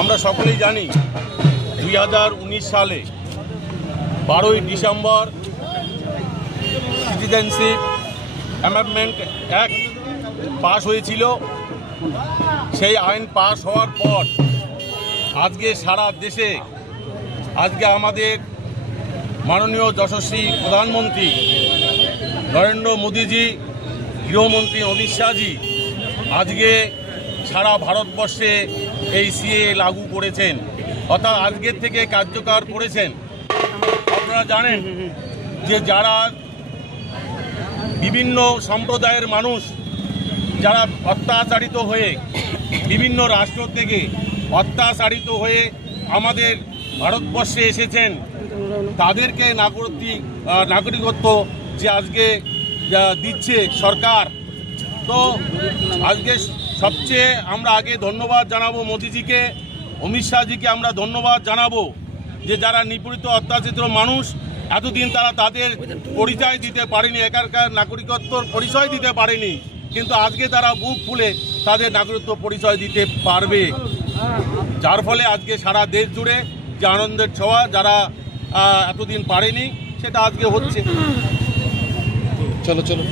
আমরা সকলেই জানি 2019 সালে 12ই December citizenship amendment act pass হয়েছিল। সেই আইন পাস হওয়ার পর আজকে সারা দেশে আমাদের মাননীয় যশস্বী প্রধানমন্ত্রী নরেন্দ্র মোদীজি, গৃহমন্ত্রী অমিত শাহজি আজকে সারা ভারতবর্ষে এই সিএ লাগু করেছেন, অর্থাৎ আজকের থেকে কার্যকর করেছেন। আপনারা জানেন যে যারা বিভিন্ন সম্প্রদায়ের মানুষ যারা অত্যাচারিত হয়ে বিভিন্ন রাষ্ট্র থেকে অত্যাচারিত হয়ে আমাদের ভারতবর্ষে এসেছেন, তাদেরকে নাগরিকত্ব যে আজকে দিচ্ছে সরকার। তো আজকে সবচেয়ে আমরা আগে ধন্যবাদ জানাবো মোদিজিকে, অমিত শাহজিকে আমরা ধন্যবাদ জানাবো যে যারা নিপীড়িত অত্যাচারিত মানুষ এতদিন তাদের পরিচয় দিতে পারেনি, একার নাগরিকত্বর পরিচয় দিতে পারেনি, কিন্তু আজকে তারা বুক খুলে তাদের নাগরিকত্ব পরিচয় দিতে পারবে। যার ফলে আজকে সারা দেশ জুড়ে যে আনন্দের ছোঁয়া যারা এতদিন পারেনি সেটা আজকে হচ্ছে। চলো।